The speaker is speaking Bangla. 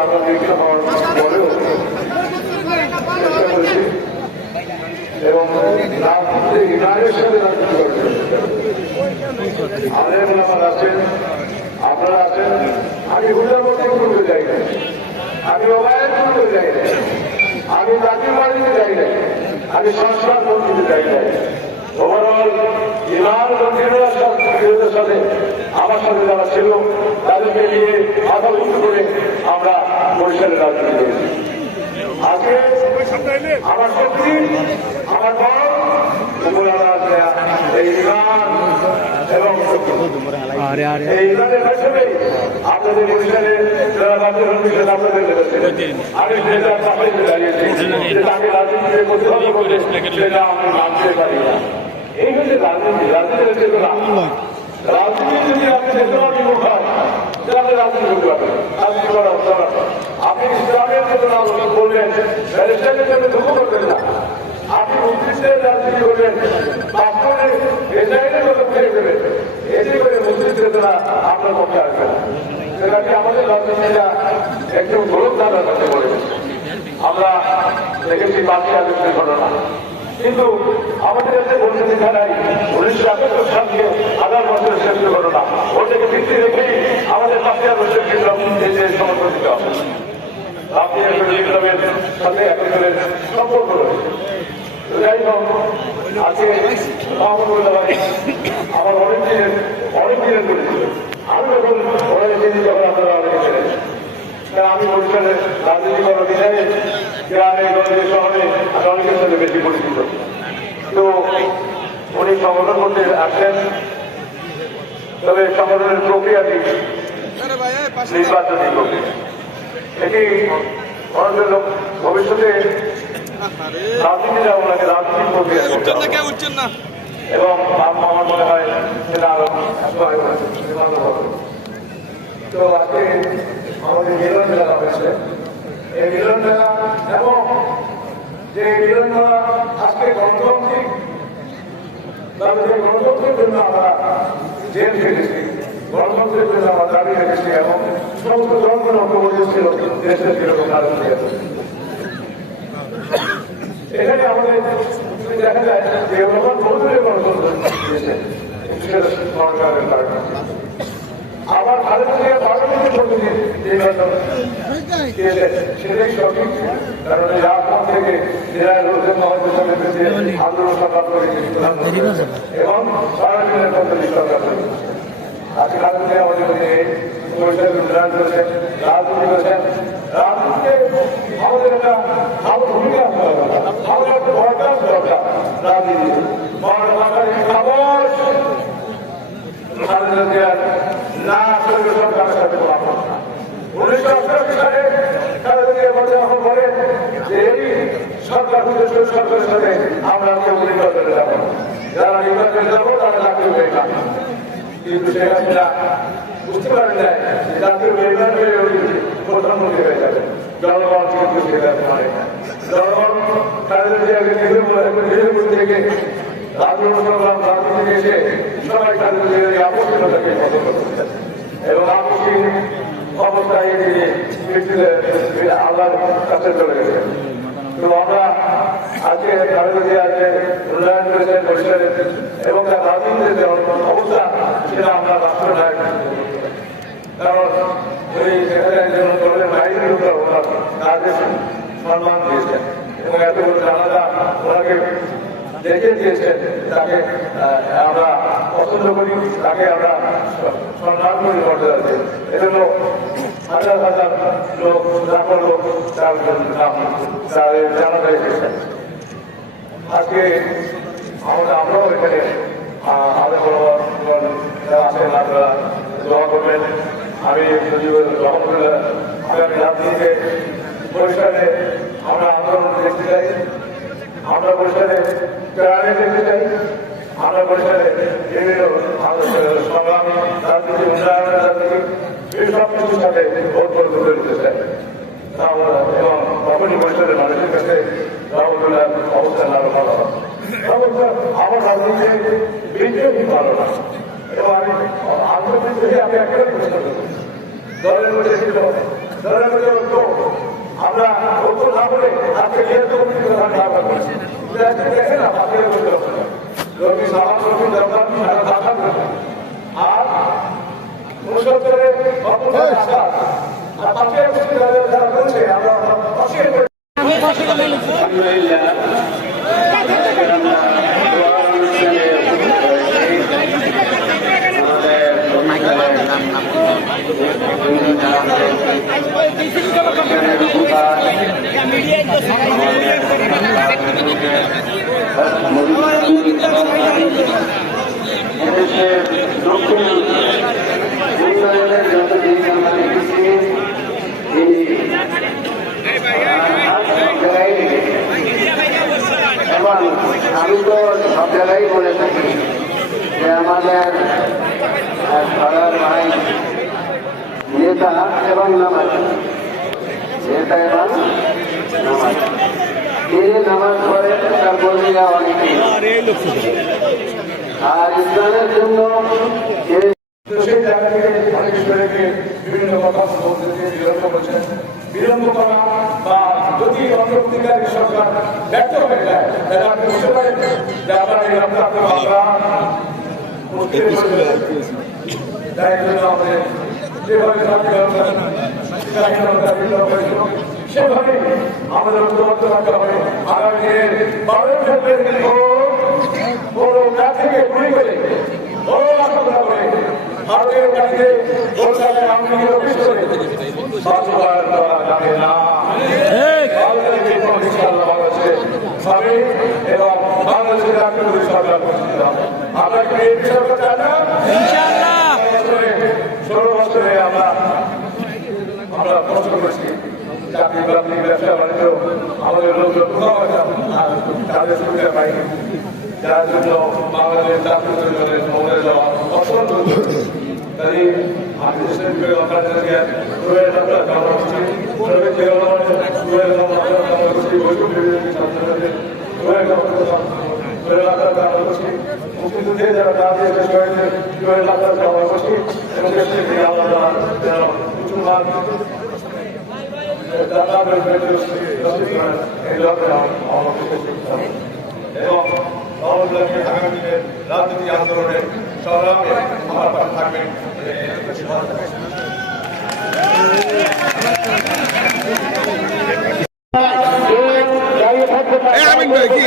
বারবার পরীক্ষা হওয়ার পরেও চেষ্টা করেছি এবং রাজনীতি ইমানের সাথে রাজনীতি করতে আলেম ওলামা আছেন, আপনারা আছেন। আমি হুজামতি করতে যাই না, আমি অবায়ন করতে যাই না, আমি জাতীয় বাড়িতে যাই না, আমি সংস্কার মন্ত্রীতে যাই না। ওভারঅল ইমান মন্ত্রীরা বিরোধের সাথে আমার সাথে যারা ছিল তাদেরকে নিয়ে মাথা উঁচু করে আমরা বরিশালে রাজনীতি করেছি। আজকে আমার শক্তি, আমার দল এই ইমান এবং এই ইমানের মাধ্যমে আপনাদের বরিশালে যারা বাচ্চা রয়েছেন আপনাদের আমি সেটা চাপাইতে দাঁড়িয়েছি যে তাকে রাজনীতিতে প্রতিহত করলে সেটা আমি মানতে পারি না। এই হচ্ছে রাজনীতি, রাজনীতির চেতনা। রাজনীতি যদি আপনি চেতনা বিমুখ হয় তাহলে রাজনীতি করতে পারবেন, রাজনীতি করা হতে পারে। আপনি ইসলামের চেতনা বলবেন, ব্যারিস্টারের জন্য দুঃখ করবেন না। আপনি মুসলিমদের রাজনীতি করবেন, বাস্তবে এজাইলের কথা ফিরে দেবেন, এটি করে মুসলিম চেতনা আপনার পক্ষে আসবে না। সেটাকে আমাদের রাজনীতিটা একটু গরম ধারার কাছে বলে আমরা দেখেছি বাকি আলোচনার ঘটনা। কিন্তু আমাদের কাছে বলতে জানাই 1971 সালকে 1000 বছরের শ্রেষ্ঠ ঘটনা, ওটাকে ভিত্তি রেখেই আমাদের 50 বছর বিপ্লব এই দেশ সমর্থন দিতে হবে। আপনি বিপ্লবের সাথে একের সম্পর্ক রয়েছে। যাই হোক, আজকে আমার অনেক দিনের পরিচিত। আমি যখন যখন আপনারা অনেকে ছিলেন, আমি বরিশালের রাজনীতি করার বিষয়ে গ্রামে গঞ্জে শহরে আমি অনেকের সাথে বেশি পরিচিত। তো উনি সংগঠন করতে আসছেন, তবে সংগঠনের প্রক্রিয়াটি নির্বাচনী প্রক্রিয়া। এটি ভারতের লোক ভবিষ্যতে রাজনীতিটা ওনাকে রাজনীতিক প্রক্রিয়া এবং আমার মনে হয় সেটা আরো তো আজকে আমাদের মিলন মেলা হয়েছে। এই মিলন মেলা এবং যে মিলন মেলা আজকে গণতান্ত্রিক গণতন্ত্রের জন্য আমরা জেল খেটেছি, গণতন্ত্রের জন্য আমরা দাবি রেখেছি এবং সমস্ত জনগণ ঐক্যবদ্ধ ছিল দেশের বিরোধী রাজনীতি। এখানে আমাদের দেখা যায় যে ওরকম বহুদূরে গণতন্ত্র দিয়েছে সরকারের কারণে। আবার ভারতীয় পার্লামেন্টের প্রতিনিধি নির্বাচন সেটাই সঠিক, কারণ রাজপথ থেকে আন্দোলন সংগ্রাম করে এবং পার্লামেন্টের পদ্ধতি সংগ্রাম করে আজকে রাজনীতি আমাদের উন্নয়ন করেছেন, রাজনীতি করেছেন। রাজনীতিতে আমাদের একটা ভালো ভূমিকা আমাদের একটা দরকার দরকার রাজনীতি না আসলে সরকারের সাথে কোনো আপন না। 1988 সালে যখন বলে যে এই সরকার সরকারের সাথে আমরা কেউ নির্বাচনে যাবো, যারা নির্বাচনে যাবো তারা জাতীয় বেকার। কিন্তু সেটা বুঝতে পারেন যায় জাতীয় বেকার হয়ে প্রধানমন্ত্রী হয়ে যাবে, জনগণ কিন্তু সেটা পারে না। জনগণ তাদের যে নিজের থেকে রাজনীতি এসে সবাই তাদের আপত্তিটাকে পছন্দ করছেন এবং আপত্তি অবস্থায় আল্লাহর কাছে চলে গেছেন। তো আমরা আজকে তাদের আজকে উন্নয়ন করেছেন বরিশালে এবং তার রাজনীতির যে অবস্থা সেটা আমরা বাস্তবায়ন, কারণ ওই সেখানে একজন দলের বাইরের উপর ওনার তাদের সম্মান দিয়েছেন এবং এত বড় জানাজা ওনাকে দেখে দিয়েছেন, তাকে আমরা পছন্দ করি, তাকে আমরা সম্মান করি, মর্যাদা দিই। এজন্য হাজার হাজার লোক লাখো লোক তার নাম তাদের জানাজা এসেছেন। আজকে আমরাও এখানে আমাদের আছেন, আপনারা দোয়া করবেন। আমি রহমতুল্লাহ আগামী রাজনীতিতে বরিশালে আমরা আন্দোলন দেখতে চাই, আমরা বরিশালে প্রাণে দেখতে চাই, আমরা বরিশালে বিভিন্ন সংগ্রামী রাজনীতি, উন্নয়নের রাজনীতি এই সব কিছুর সাথে ভোট করে তুলে দিতে চাই এবং তখনই বরিশালের মানুষের কাছে রহমতুল্লাহ অবস্থান আরো ভালো হবে। আমার রাজনীতি বিএনপি ভালো না এবং আমি আন্তর্জাতিক আমি একটা প্রশ্ন করব, দলের মধ্যে ছিল দলের মধ্যে ঐক্য আমরা ঐক্য না করে আজকে যেহেতু ব্যবহার করছি দেখেন না পাখিরা বলতে হবে রবি সারা রবি দরকার সারা দাদা আর 69-এ আকাশ আর পাখিরা যারা বলছে আমরা অস্বীকার করি আমি তো সব জায়গায় বলে থাকি যে আমাদের পাড়ার ভাই নেতা এবং নামাজ নেতা এবং নামাজ তিনি নামাজ পড়ে তার বন্ধুরা অনেকেই আর ইসলামের জন্য সেই জায়গা থেকে অনেক বিষয়কে বিভিন্ন কথা বলতে বিলম্ব করছেন বিলম্ব করা বা যদি অন্তর্বর্তীকালীন সরকার ব্যর্থ হয়ে যায় তাহলে আপনি বুঝতে পারেন যে আপনার এই রক্ত আমরা তাই জন্য আমাদের যেভাবে সেভাবে আমাদের ঐক্যবদ্ধ থাকতে হবে আগামী দিনের 12 ফেব্রুয়ারি বড় গ্রাম থেকে ঘুরে গেলে বড় আশঙ্কা করে ভারতের কাছে কলকাতায় আওয়ামী লীগের অফিস করে বাস্তবায়ন করা যাবে না স্বামী এবং বাংলাদেশের রাষ্ট্রপতি সরকার আমরা কি এই সরকার চাই না 16 বছরে আমরা কষ্ট করছি চাকরি বাকরি ব্যবসা বাণিজ্য আমাদের লোকজন তাদের সুবিধা পাইনি যার জন্য বাংলাদেশ জাতীয় দলের মৌলের যাওয়া অসন্ত তাই আমি দেশের আপনাদেরকে মুক্তিযুদ্ধে যারা কাজ শেষ হয়েছে এবং দেশ থেকে আলাদা মুসলমান এবং আগামী দিনের রাজনীতি আন্দোলনে সংগ্রামে আমার থাকবেন কি